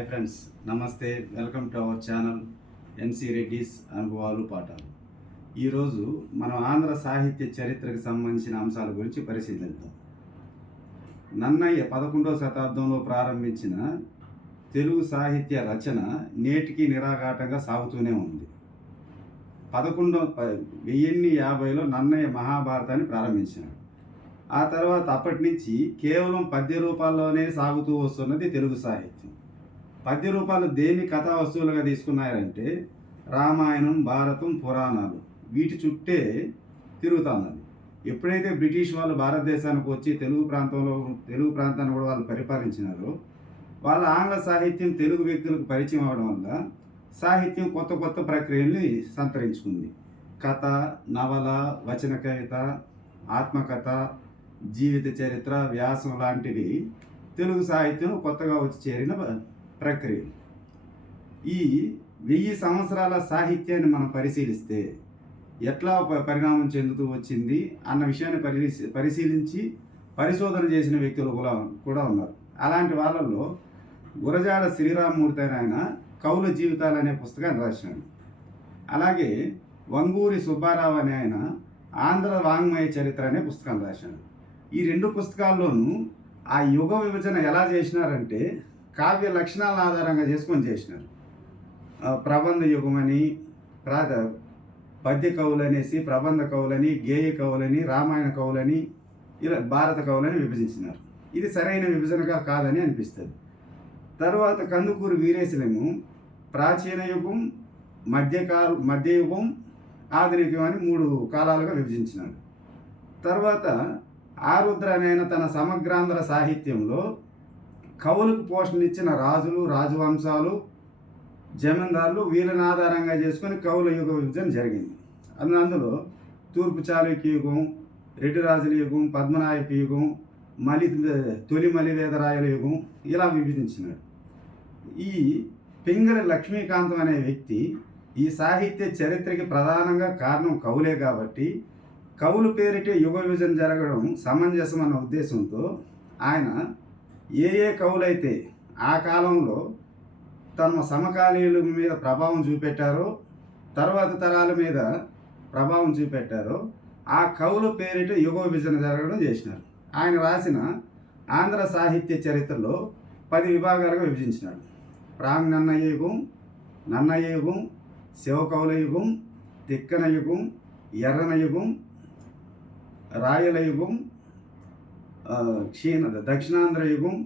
Hi friends, నమస్తే. Welcome to our channel ఎన్సి రెడ్డిస్ అనుభవాలు పాఠాలు. ఈరోజు మనం ఆంధ్ర సాహిత్య చరిత్రకు సంబంధించిన అంశాల గురించి పరిశీలిద్దాం. నన్నయ్య 11వ శతాబ్దంలో ప్రారంభించిన తెలుగు సాహిత్య రచన నేటికి నిరాఘాటంగా సాగుతూనే ఉంది. 1150లో నన్నయ్య మహాభారతాన్ని ప్రారంభించాడు. ఆ తర్వాత అప్పటి నుంచి కేవలం పద్య రూపాల్లోనే సాగుతూ వస్తున్నది తెలుగు సాహిత్యం. పద్య రూపాలు దేన్ని కథా వస్తువులుగా తీసుకున్నారంటే రామాయణం, భారతం, పురాణాలు, వీటి చుట్టే తిరుగుతున్నది. ఎప్పుడైతే బ్రిటిష్ వాళ్ళు భారతదేశానికి వచ్చి తెలుగు ప్రాంతాన్ని కూడా వాళ్ళు పరిపాలించినారో, వాళ్ళ ఆంగ్ల సాహిత్యం తెలుగు వ్యక్తులకు పరిచయం అవడం వల్ల సాహిత్యం కొత్త కొత్త ప్రక్రియల్ని సంతరించుకుంది. కథ, నవల, వచన కవిత, ఆత్మకథ, జీవిత చరిత్ర, వ్యాసం లాంటివి తెలుగు సాహిత్యం కొత్తగా వచ్చి చేరిన ప్రక్రియ. ఈ 1000 సంవత్సరాల సాహిత్యాన్ని మనం పరిశీలిస్తే ఎట్లా పరిణామం చెందుతూ వచ్చింది అన్న విషయాన్ని పరిశీలించి పరిశోధన చేసిన వ్యక్తులు కూడా ఉన్నారు. అలాంటి వాళ్ళల్లో గురజాడ శ్రీరామ్మూర్తి అని ఆయన కవుల జీవితాలు అనే పుస్తకాన్ని రాసినాడు. అలాగే వంగూరి సుబ్బారావు అని ఆయన ఆంధ్ర వాంగ్మయ చరిత్ర అనే పుస్తకాన్ని రాశాడు. ఈ 2 పుస్తకాల్లోనూ ఆ యుగ విభజన ఎలా చేసినారంటే కావ్య లక్షణాలను ఆధారంగా చేసుకొని చేసినారు. ప్రబంధ యుగమని, పద్య కవులనేసి ప్రబంధ కవులని, గేయ కవులని, రామాయణ కవులని, ఇలా భారత కవులని విభజించినారు. ఇది సరైన విభజనగా కాదని అనిపిస్తుంది. తర్వాత కందుకూరి వీరేశలింగం ప్రాచీన యుగం, మధ్యయుగం, ఆధునికం అని 3 కాలాలుగా విభజించినాడు. తర్వాత ఆరుద్ర అనే తన సమగ్రాంధ్ర సాహిత్యంలో కవులకు పోషణ ఇచ్చిన రాజులు, రాజవంశాలు, జమీందారులు, వీళ్ళని ఆధారంగా చేసుకొని కవుల యుగ విభజన జరిగింది. అందులో తూర్పు చాళుక్య యుగం, రెడ్డి రాజుల యుగం, పద్మనాయక యుగం, తొలి మలివేదరాయల యుగం ఇలా విభజించినాడు. ఈ పింగళి లక్ష్మీకాంతం అనే వ్యక్తి ఈ సాహిత్య చరిత్రకి ప్రధానంగా కారణం కవులే కాబట్టి కవులు పేరిటే యుగ విభజన జరగడం సమంజసం అన్న ఉద్దేశంతో ఆయన ఏ కవులైతే ఆ కాలంలో తమ సమకాలీనుల మీద ప్రభావం చూపెట్టారో, తర్వాత తరాల మీద ప్రభావం చూపెట్టారో ఆ కవుల పేరిట యుగ విభజన జరగడం చేసినారు. ఆయన రాసిన ఆంధ్ర సాహిత్య చరిత్రలో 10 విభాగాలుగా విభజించినాడు. ప్రాంగణన్నయ్య యుగం, నన్నయ్య యుగం, శివకవుల యుగం, తిక్కన యుగం, ఎర్రన యుగం, రాయల యుగం, దక్షిణాంధ్ర యుగం,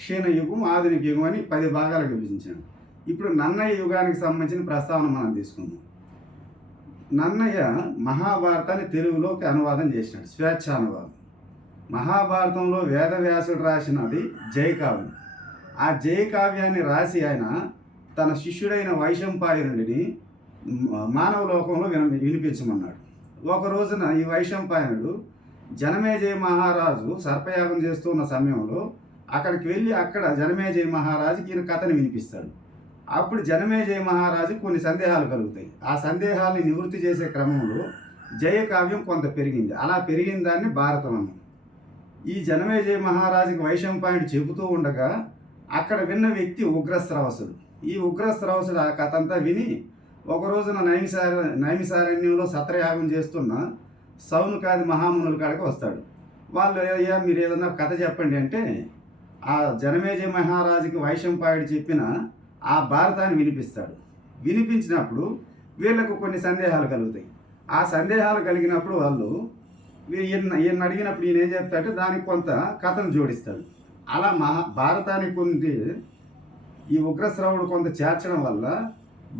క్షీణ యుగం, ఆధునిక యుగం అని 10 భాగాలకు విభజించాడు. ఇప్పుడు నన్నయ్య యుగానికి సంబంధించిన ప్రస్తావన మనం తీసుకుందాం. నన్నయ్య మహాభారతాన్ని తెలుగులోకి అనువాదం చేసినాడు, స్వేచ్ఛానువాదం. మహాభారతంలో వేదవ్యాసుడు రాసినది జయకావ్యం. ఆ జయకావ్యాన్ని రాసి ఆయన తన శిష్యుడైన వైశంపాయనుడిని మానవ లోకంలో వినిపించమన్నాడు. ఒక రోజున ఈ వైశంపాయనుడు జనమేజయ మహారాజు సర్పయాగం చేస్తున్న సమయంలో అక్కడికి వెళ్ళి అక్కడ జనమేజయ మహారాజుకి ఈయన కథని వినిపిస్తాడు. అప్పుడు జనమేజయ మహారాజు కొన్ని సందేహాలు కలుగుతాయి. ఆ సందేహాన్ని నివృత్తి చేసే క్రమంలో జయకావ్యం కొంత పెరిగింది. అలా పెరిగిన దాన్ని భారతం అన్నాం. ఈ జనమేజయ మహారాజుకి వైశంపాయనుడు చెబుతూ ఉండగా అక్కడ విన్న వ్యక్తి ఉగ్రశ్రవసుడు. ఈ ఉగ్రశ్రవసుడు ఆ కథ అంతా విని ఒక రోజున నైమిసారణ్యంలో సత్రయాగం చేస్తున్న సౌనకాది మహామునుల కాడికి వస్తాడు. వాళ్ళు అయ్యా మీరు ఏదన్నా కథ చెప్పండి అంటే ఆ జనమేజయ మహారాజుకి వైశంపాయుడు చెప్పిన ఆ భారతాన్ని వినిపిస్తాడు. వినిపించినప్పుడు వీళ్ళకు కొన్ని సందేహాలు కలుగుతాయి. ఆ సందేహాలు కలిగినప్పుడు వాళ్ళు ఈయన అడిగినప్పుడు ఈయన ఏం చెప్తాడంటే దానికి కొంత కథను జోడిస్తాడు. అలా భారతానికి కొన్ని ఈ ఉగ్రశ్రవుడు కొంత చేర్చడం వల్ల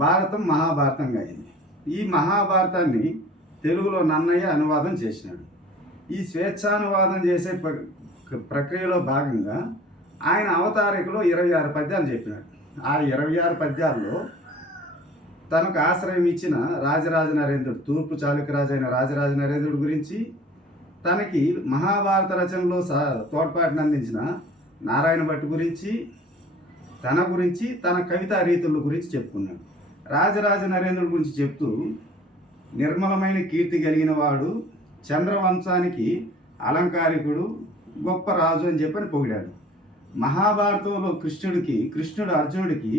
భారతం మహాభారతంగా అయింది. ఈ మహాభారతాన్ని తెలుగులో నన్నయ్య అనువాదం చేసినాడు. ఈ స్వేచ్ఛానువాదం చేసే ప్రక్రియలో భాగంగా ఆయన అవతారికలో 26 పద్యాలు చెప్పినాడు. ఆ 26 పద్యాల్లో తనకు ఆశ్రయం ఇచ్చిన రాజరాజ నరేంద్రుడు, తూర్పు చాళుక్యరాజు అయిన రాజరాజ నరేంద్రుడి గురించి, తనకి మహాభారత రచనలో తోడ్పాటును అందించిన నారాయణ భట్టు గురించి, తన గురించి, తన కవితా రీతుల గురించి చెప్పుకున్నాడు. రాజరాజ నరేంద్రుడి గురించి చెప్తూ నిర్మలమైన కీర్తి కలిగిన వాడు, చంద్రవంశానికి అలంకారికుడు, గొప్ప రాజు అని చెప్పని పొగిడాడు. మహాభారతంలో కృష్ణుడు అర్జునుడికి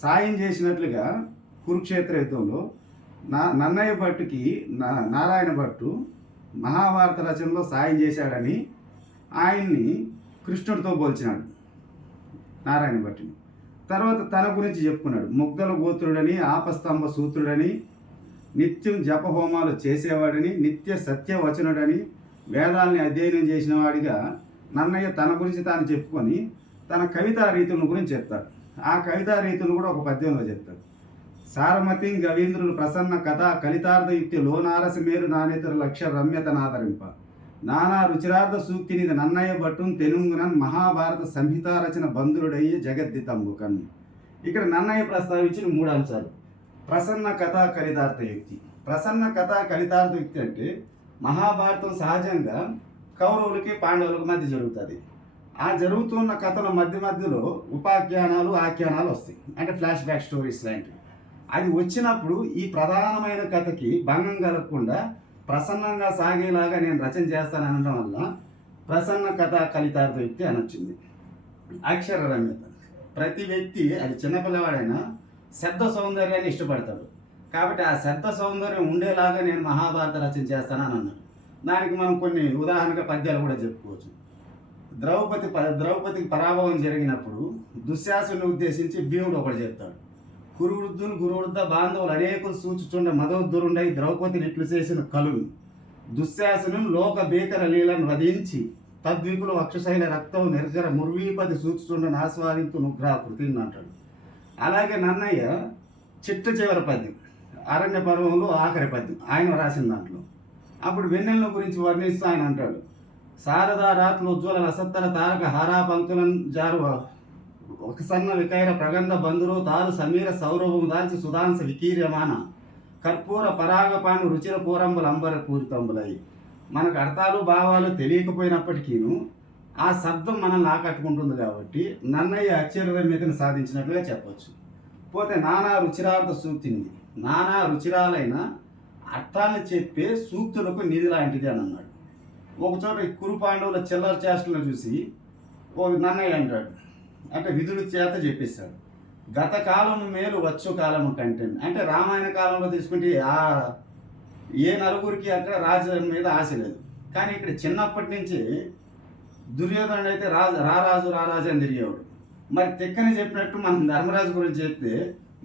సాయం చేసినట్లుగా కురుక్షేత్ర యుద్ధంలో నన్నయ్య భట్టుకి నారాయణ భట్టు మహాభారత రచనలో సాయం చేశాడని ఆయన్ని కృష్ణుడితో పోల్చినాడు నారాయణ భట్టుని. తర్వాత తన గురించి చెప్పుకున్నాడు. ముగ్ధల గోత్రుడని, ఆపస్తంభ సూత్రుడని, నిత్యం జపహోమాలు చేసేవాడని, నిత్య సత్యవచనుడని, వేదాల్ని అధ్యయనం చేసిన వాడిగా నన్నయ్య తన గురించి తాను చెప్పుకొని తన కవితా రీతుల గురించి చెప్తాడు. ఆ కవితా రీతులు కూడా ఒక పద్యంలో చెప్తాడు. సారమతిం గవీంద్రులు ప్రసన్న కథ కలితార్థ యుక్తి లోనారసి మేరు నానేతర లక్ష్య రమ్యతనాదరింప నానా రుచిరార్థ సూక్తినిది నన్నయ్య భట్టున్ తెనుంగునన్ మహాభారత సంహిత రచన బంధురుడయ్యే జగద్దితంబుకన్. ఇక్కడ నన్నయ్య ప్రస్తావించిన 3 అంశాలు. ప్రసన్న కథ కలితార్థ యుక్తి. ప్రసన్న కథ కలితార్థ యుక్తి అంటే మహాభారతం సహజంగా కౌరవులకి పాండవులకి మధ్య జరుగుతుంది. ఆ జరుగుతున్న కథల మధ్యలో ఉపాఖ్యానాలు, ఆఖ్యానాలు వస్తాయి, అంటే ఫ్లాష్ బ్యాక్ స్టోరీస్ లాంటివి. అది వచ్చినప్పుడు ఈ ప్రధానమైన కథకి భంగం కలగకుండా ప్రసన్నంగా సాగేలాగా నేను రచన చేస్తాననడం వల్ల ప్రసన్న కథ కలితార్థ యుక్తి అనొచ్చింది. అక్షర రమ్యత. ప్రతి వ్యక్తి, అది చిన్నపిల్లవాడైనా, శబ్ద సౌందర్యాన్ని ఇష్టపడతాడు. కాబట్టి ఆ శబ్ద సౌందర్యం ఉండేలాగా నేను మహాభారత రచన చేస్తానని అన్నాడు. దానికి మనం కొన్ని ఉదాహరణగా పద్యాలు కూడా చెప్పుకోవచ్చు. ద్రౌపదికి పరాభవం జరిగినప్పుడు దుశ్శాసనుని ఉద్దేశించి భీముడు ఒకటి చెప్తాడు. కురువృద్ధులు గురువృద్ధ బాంధవులు అనేకులు సూచుచుండ మదోద్ధరుండై ద్రౌపదిని ఇట్లు చేసిన కలుని దుశ్శాసనం లోక భీకర లీలను వధించి తద్విపుల వక్షశైల రక్తం నిర్జర ముర్వీపతి సూచుచుండని ఆస్వాదింతు నుగ్రహ కృతిని అంటాడు. అలాగే నన్నయ్య చిట్ట చివరి పద్యం, అరణ్య పర్వంలో ఆఖరి పద్యం ఆయన రాసిన దాంట్లో అప్పుడు వెన్నెల గురించి వర్ణిస్తూ ఆయన అంటాడు. శారదా రాత్రులు ఉజ్వల నసత్తర తారక హారా పంక్తులను జారు ఒక సన్న వికైర ప్రగంధ బంధురు తారు సమీర సౌరభము దాల్చి సుధాంశ వికీర్యమాన కర్పూర పరాగపాను రుచిర పూరంబులు అంబర పూరితంబులై. మనకు అర్థాలు భావాలు తెలియకపోయినప్పటికీను ఆ శబ్దం మనల్ని ఆకట్టుకుంటుంది. కాబట్టి నన్నయ్య అక్షరరమ్యతను సాధించినట్లుగా చెప్పవచ్చు. పోతే నానా రుచిరార్థ సూక్తిని, నానా రుచిరాలైన అర్థాన్ని చెప్పే సూక్తులకు నిధి లాంటిది అని అన్నాడు. ఒకచోట కురు పాండవుల చిల్లర చేష్టలను చూసి ఓ నన్నయ్య అంటాడు, అంటే విధుడి చేత చెప్పిస్తాడు. గత కాలము మేలు వచ్చు కాలము కంటే, అంటే రామాయణ కాలంలో తీసుకుంటే ఏ నలుగురికి అక్కడ రాజు మీద ఆశ లేదు. కానీ ఇక్కడ చిన్నప్పటి నుంచి దుర్యోధనుడు అయితే రారాజు అని తిరిగేవాడు. మరి తిక్కని చెప్పినట్టు మనం ధర్మరాజు గురించి చెప్తే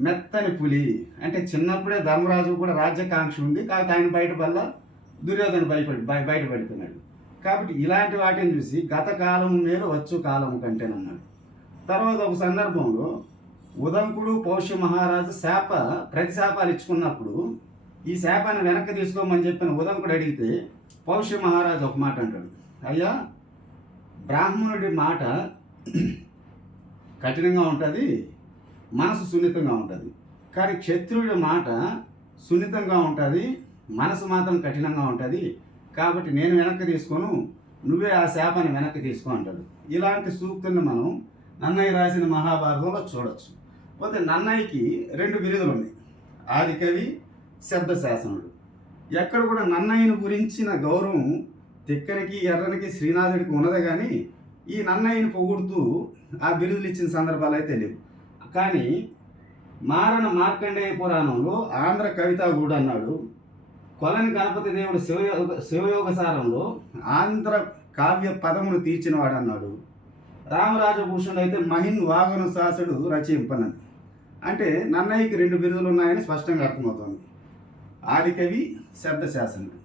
మెత్తని పులి, అంటే చిన్నప్పుడే ధర్మరాజు కూడా రాజ్యకాంక్ష ఉంది, కాబట్టి ఆయన బయట వల్ల దుర్యోధను బయటపడిపోయినాడు. కాబట్టి ఇలాంటి వాటిని చూసి గత కాలము మేలు వచ్చు కాలము కంటేనన్నాడు. తర్వాత ఒక సందర్భంలో ఉదంకుడు పౌష్య మహారాజు ప్రతిశాపాలు ఇచ్చుకున్నప్పుడు ఈ శాపాన్ని వెనక్కి తీసుకోమని చెప్పిన ఉదంకుడు అడిగితే పౌష్య మహారాజు ఒక మాట అంటాడు, అయ్యా బ్రాహ్మణుడి మాట కఠినంగా ఉంటుంది, మనసు సున్నితంగా ఉంటుంది, కానీ క్షత్రియుడి మాట సున్నితంగా ఉంటుంది, మనసు మాత్రం కఠినంగా ఉంటుంది. కాబట్టి నేను వెనక్కి తీసుకోను, నువ్వే ఆ శాపాన్ని వెనక్కి తీసుకో అంటాడు. ఇలాంటి సూక్తుల్ని మనం నన్నయ్య రాసిన మహాభారతంలో చూడొచ్చు. పోతే నన్నయ్యకి 2 బిరుదులు ఉన్నాయి, ఆదికవి, శబ్దశాసనుడు. ఎక్కడ కూడా నన్నయ్యను గురించిన గౌరవం తిక్కనికి, ఎర్రనికి, శ్రీనాథుడికి ఉన్నదే కానీ ఈ నన్నయ్యని పొగుడుతూ ఆ బిరుదులు ఇచ్చిన సందర్భాలు అయితే లేవు. కానీ మారణ మార్కండేయ పురాణంలో ఆంధ్ర కవితాగూడు అన్నాడు. కొలని గణపతి దేవుడు శివయోగసారంలో ఆంధ్ర కావ్య పదమును తీర్చినవాడు అన్నాడు. రామరాజభూషణుడు అయితే మహిన్ వాగనుశాసుడు రచయింపనది. అంటే నన్నయ్యకి 2 బిరుదులు ఉన్నాయని స్పష్టంగా అర్థమవుతుంది. ఆదికవి, శబ్దశాసనుడు.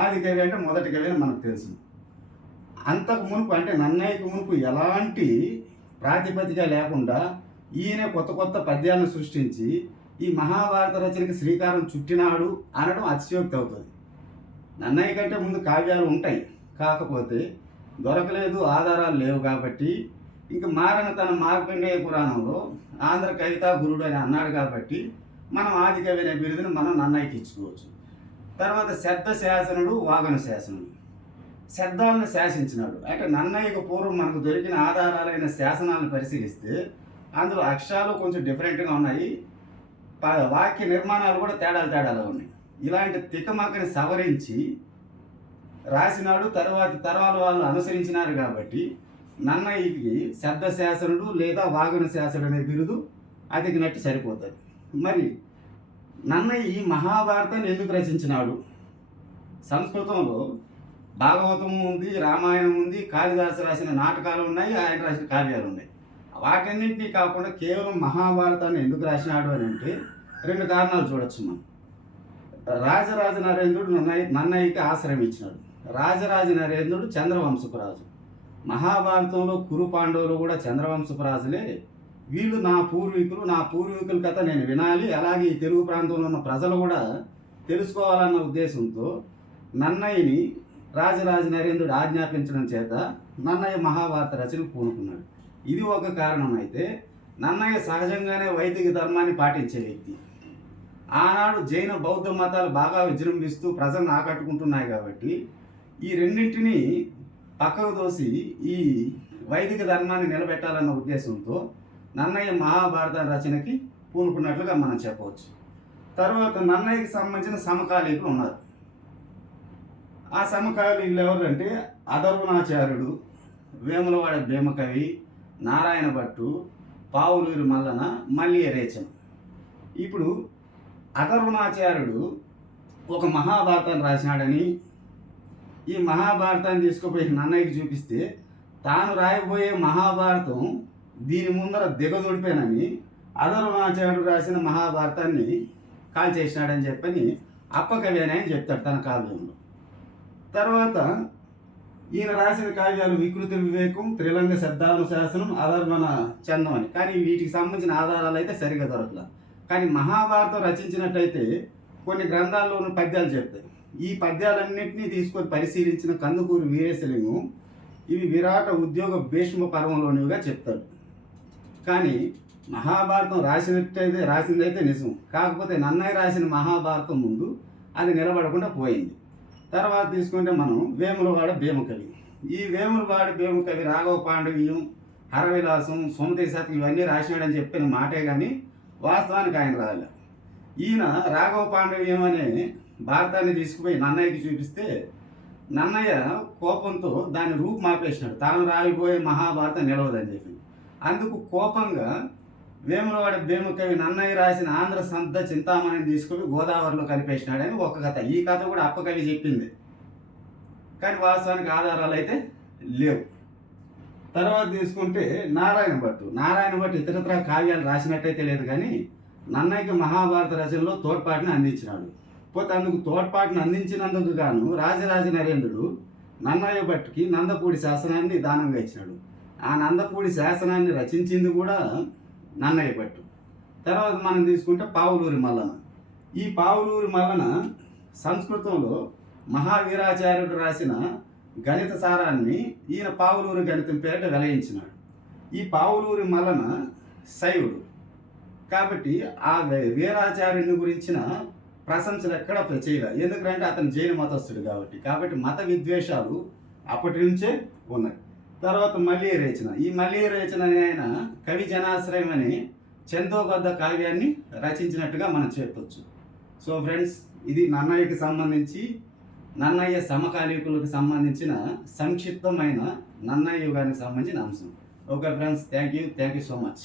ఆదికవి అంటే మొదటి కవి అని మనకు తెలుసు. అంతకు మునుపు, అంటే నన్నయ్యకు మునుపు ఎలాంటి ప్రాతిపదిక లేకుండా ఈయన కొత్త పద్యాలను సృష్టించి ఈ మహాభారత రచనకి శ్రీకారం చుట్టినాడు అనడం అతిశయోక్తి అవుతుంది. నన్నయ్య కంటే ముందు కావ్యాలు ఉంటాయి, కాకపోతే దొరకలేదు, ఆధారాలు లేవు. కాబట్టి ఇంక తన మార్కండేయ పురాణంలో ఆంధ్ర కవితా గురుడు అని అన్నాడు. కాబట్టి మనం ఆదికవి అనే బిరుదును మనం నన్నయ్యకి ఇచ్చుకోవచ్చు. తర్వాత శబ్దశాసనుడు, వాగన శాసనుడు. శబ్దాలను శాసించినాడు. అంటే నన్నయ్యకు పూర్వం మనకు దొరికిన ఆధారాలైన శాసనాలను పరిశీలిస్తే అందులో అక్షరాలు కొంచెం డిఫరెంట్గా ఉన్నాయి, వాక్య నిర్మాణాలు కూడా తేడాలు ఉన్నాయి. ఇలాంటి తికమకని సవరించి రాసినాడు. తరాల వాళ్ళు అనుసరించినారు కాబట్టి నన్నయ్యకి శబ్ద శాసనుడు లేదా వాగన శాసనుడు అనే బిరుదు అతికినట్టు సరిపోతుంది. మరి నన్నయ్య ఈ మహాభారతాన్ని ఎందుకు రచించినాడు? సంస్కృతంలో భాగవతం ఉంది, రామాయణం ఉంది, కాళిదాసు రాసిన నాటకాలు ఉన్నాయి, ఆయన రాసిన కావ్యాలు ఉన్నాయి. వాటన్నింటినీ కాకుండా కేవలం మహాభారతాన్ని ఎందుకు రాసినాడు అని అంటే 2 కారణాలు చూడొచ్చు మనం. రాజరాజ నరేంద్రుడు నన్నయ్యకి ఆశ్రయం ఇచ్చినాడు. రాజరాజ నరేంద్రుడు చంద్రవంశపు రాజు. మహాభారతంలో కురు పాండవులు కూడా చంద్రవంశపు రాజులే. వీళ్ళు నా పూర్వీకుల కథ నేను వినాలి, అలాగే ఈ తెలుగు ప్రాంతంలో ఉన్న ప్రజలు కూడా తెలుసుకోవాలన్న ఉద్దేశంతో నన్నయ్యని రాజరాజ నరేంద్రుడు ఆజ్ఞాపించడం చేత నన్నయ్య మహాభారత రచనకు పూనుకున్నాడు. ఇది ఒక కారణం. అయితే నన్నయ్య సహజంగానే వైదిక ధర్మాన్ని పాటించే వ్యక్తి. ఆనాడు జైన బౌద్ధ మతాలు బాగా విజృంభిస్తూ ప్రజలను ఆకట్టుకుంటున్నాయి కాబట్టి ఈ రెండింటినీ పక్కకు దోసి ఈ వైదిక ధర్మాన్ని నిలబెట్టాలన్న ఉద్దేశంతో నన్నయ్య మహాభారత రచనకి పూనుకున్నట్లుగా మనం చెప్పవచ్చు. తర్వాత నన్నయ్యకి సంబంధించిన సమకాలీకులు ఉన్నారు. ఆ సమకాలీకులు ఎవరంటే అధర్వణాచార్యుడు, వేములవాడ భీమకవి, నారాయణ భట్టు, పావులూరి మల్లన, మల్లియ రేచన్. ఇప్పుడు అధర్వణాచార్యుడు ఒక మహాభారతాన్ని రాసినాడని, ఈ మహాభారతాన్ని తీసుకుపోయి నన్నయ్యకి చూపిస్తే తాను రాయబోయే మహాభారతం దీని ముందర దిగజొడిపోయానని అధర్వణాచార్యుడు రాసిన మహాభారతాన్ని కాల్చేసినాడని చెప్పని అప్పకవి అని ఆయన చెప్తాడు తన కావ్యంలో. తర్వాత ఈయన రాసిన కావ్యాలు వికృతి వివేకం, త్రిలంగ శబ్దానుశాసనం, అధర్వణ చందం అని. కానీ వీటికి సంబంధించిన ఆధారాలు అయితే సరిగా దొరకలేదు. కానీ మహాభారతం రచించినట్టయితే కొన్ని గ్రంథాల్లోనూ పద్యాలు చెప్తాయి. ఈ పద్యాలన్నింటినీ తీసుకొని పరిశీలించిన కందుకూరి వీరేశలింగం ఇవి విరాట ఉద్యోగ భీష్మ పర్వంలోనివిగా చెప్తాడు. కానీ మహాభారతం రాసిందైతే నిజం. కాకపోతే నన్నయ్య రాసిన మహాభారతం ముందు అది నిలబడకుండా పోయింది. తర్వాత తీసుకుంటే మనం వేములవాడ భీమకవి. ఈ వేములవాడ భీమకవి రాఘవ పాండవీయం, హరవిలాసం, సుమతి శతకం ఇవన్నీ రాసినాడని చెప్పిన మాటే కానీ వాస్తవానికి ఆయన రాలే. ఈయన రాఘవ పాండవీయం అనే భారతాన్ని తీసుకుపోయి నన్నయ్యకి చూపిస్తే నన్నయ్య కోపంతో దాని రూపుమాపేసినాడు. తాను రాలిపోయే మహాభారతం నిలవదని చెప్పి. అందుకు కోపంగా వేములవాడ భీమకవి నన్నయ్య రాసిన ఆంధ్ర సంత చింతామణిని తీసుకుని గోదావరిలో కలిపేసినాడని ఒక కథ. ఈ కథ కూడా అప్పకవి చెప్పింది, కానీ వాస్తవానికి ఆధారాలు అయితే లేవు. తర్వాత తీసుకుంటే నారాయణ భట్టు ఇతరత్ర కావ్యాలు రాసినట్టయితే లేదు, కానీ నన్నయ్యకి మహాభారత రచనలో తోడ్పాటుని అందించినాడు. పోతే అందుకు తోడ్పాటును అందించినందుకు గాను రాజరాజ నరేంద్రుడు నన్నయ్య భట్టుకి నందపూడి శాసనాన్ని దానంగా ఇచ్చినాడు. ఆ నందపూడి శాసనాన్ని రచించింది కూడా నన్నయ్య భట్టు. తర్వాత మనం తీసుకుంటే పావులూరి మల్లన. ఈ పావులూరి మల్లన సంస్కృతంలో మహావీరాచార్యుడు రాసిన గణిత సారాన్ని ఈయన పావులూరి గణితం పేరిట వెలయించినాడు. ఈ పావులూరి మల్లన శైవుడు కాబట్టి ఆ వీరాచార్యుని గురించిన ప్రశంసలు ఎక్కడ చేయలేదు. ఎందుకంటే అతను జైన మతస్థుడు కాబట్టి మత విద్వేషాలు అప్పటి నుంచే ఉన్నాయి. తర్వాత మల్లియ రేచన. ఈ మల్లియ రేచన ఆయన కవి జనాశ్రయం అని చందోబద్ధ కావ్యాన్ని రచించినట్టుగా మనం చెప్పొచ్చు. సో ఫ్రెండ్స్, ఇది నన్నయ్యకి సంబంధించి నన్నయ్య సమకాలీకులకు సంబంధించిన సంక్షిప్తమైన నన్నయ్య యుగానికి సంబంధించిన అంశం. Okay friends, thank you so much.